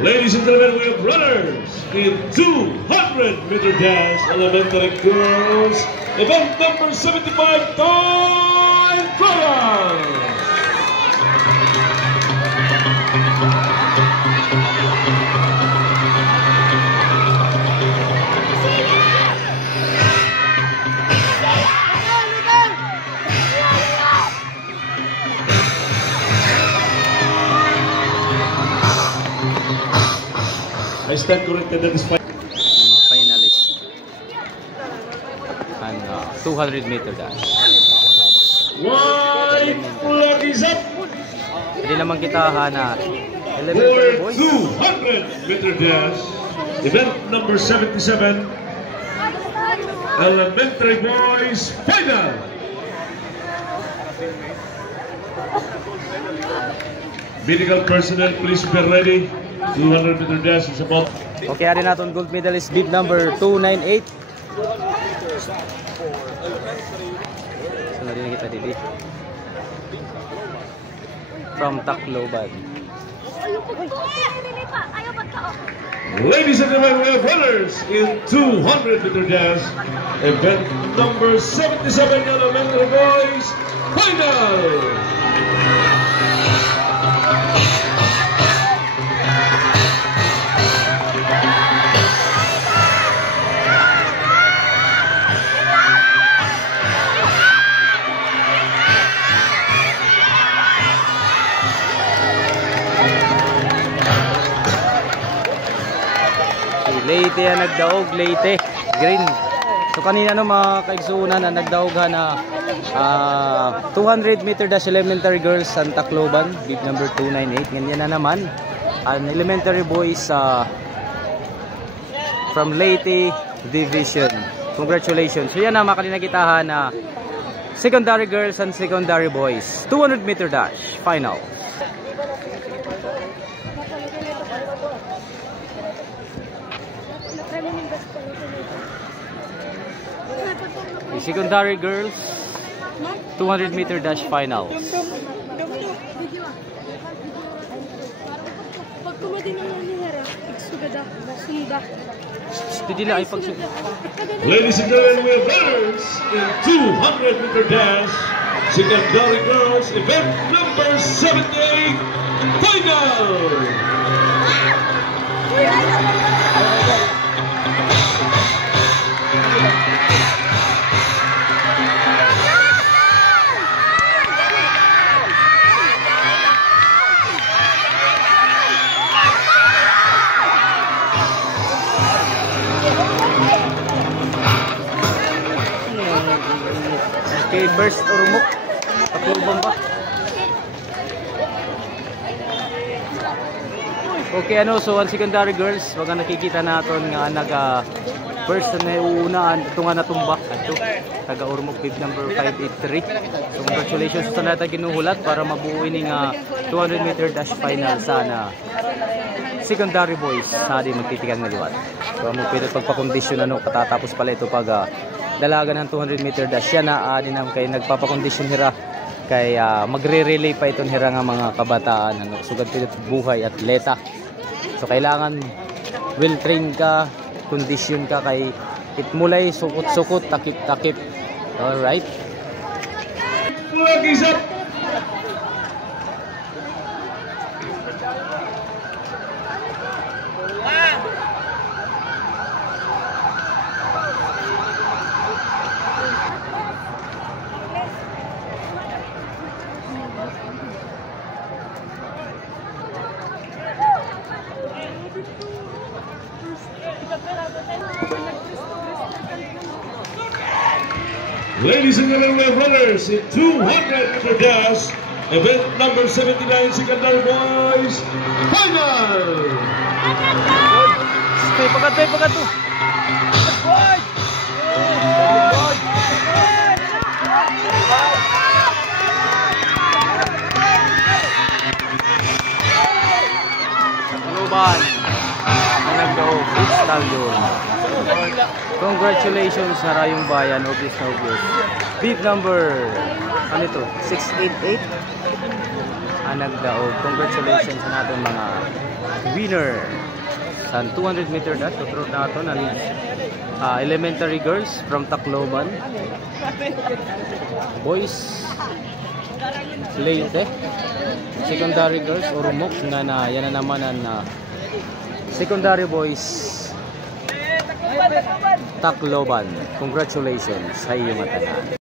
Ladies and gentlemen, we have runners in 200-meter dash elementary girls, event number 75, time trial. I stand corrected, that is fine. Finalist and 200-meter dash. White flag is up. Hindi naman kita na For 200-meter dash, event number 77, elementary boys final. Medical personnel, please be ready. 200-meter dash is about. Okay, ari naton gold medalist bib number 298. Sunod din kita dili. From Tacloban. Ladies and gentlemen, we have runners in 200-meter dash, event number 77, elementary boys final. Leyte yan nagdaog, Leyte green. So kanina no mga kaigsuunan na nagdaog na 200-meter dash elementary girls sa Tacloban, bib number 298. Ganyan na naman an elementary boys from Leyte division. Congratulations. So yan na makalina kita na secondary girls and secondary boys 200-meter dash final. Secondary girls 200-meter dash finals. Ladies and gentlemen, we have runners in 200-meter dash, secondary girls, event number 78, final. Okay, first urumok. Patulbang ba? Okay, so ang secondary girls, wag nakikita naton nga first na uunaan ito nga natumbak ito taga urumok bib number 583. So congratulations sa natin ginuhulat para mabuo ini nga 200-meter dash final sana secondary boys sa di magtitigan nga liwat. So mo pwede pagpakondisyon katatapos pala ito pag dalaga ng 200-meter dash yan na dinam kay nagpapakondisyon hira kay magre-relay pa itong hira nga mga kabataan sugad pito buhay atleta. So kailangan well trained ka, condition ka kay itmulay sukot-sukot, takip-takip. All right. Flag is up. Ladies and gentlemen, we have runners in 200-meter dash, event number 79, secondary boys, final! Stay, pagkat to! Tacloban, nagdaog, Crystal yun. Congratulations sa Rayong Bayan, obvious na obvious. Bib number, ano ito? 688. nagdaog. Congratulations sa natin mga winner sa 200 meter dash. Tuturot na ito na elementary girls from Tacloban. Boys Leyte. Secondary girls Ormoc nga na yan na naman ang secondary boys Tacloban. Congratulations sa iyong atanan.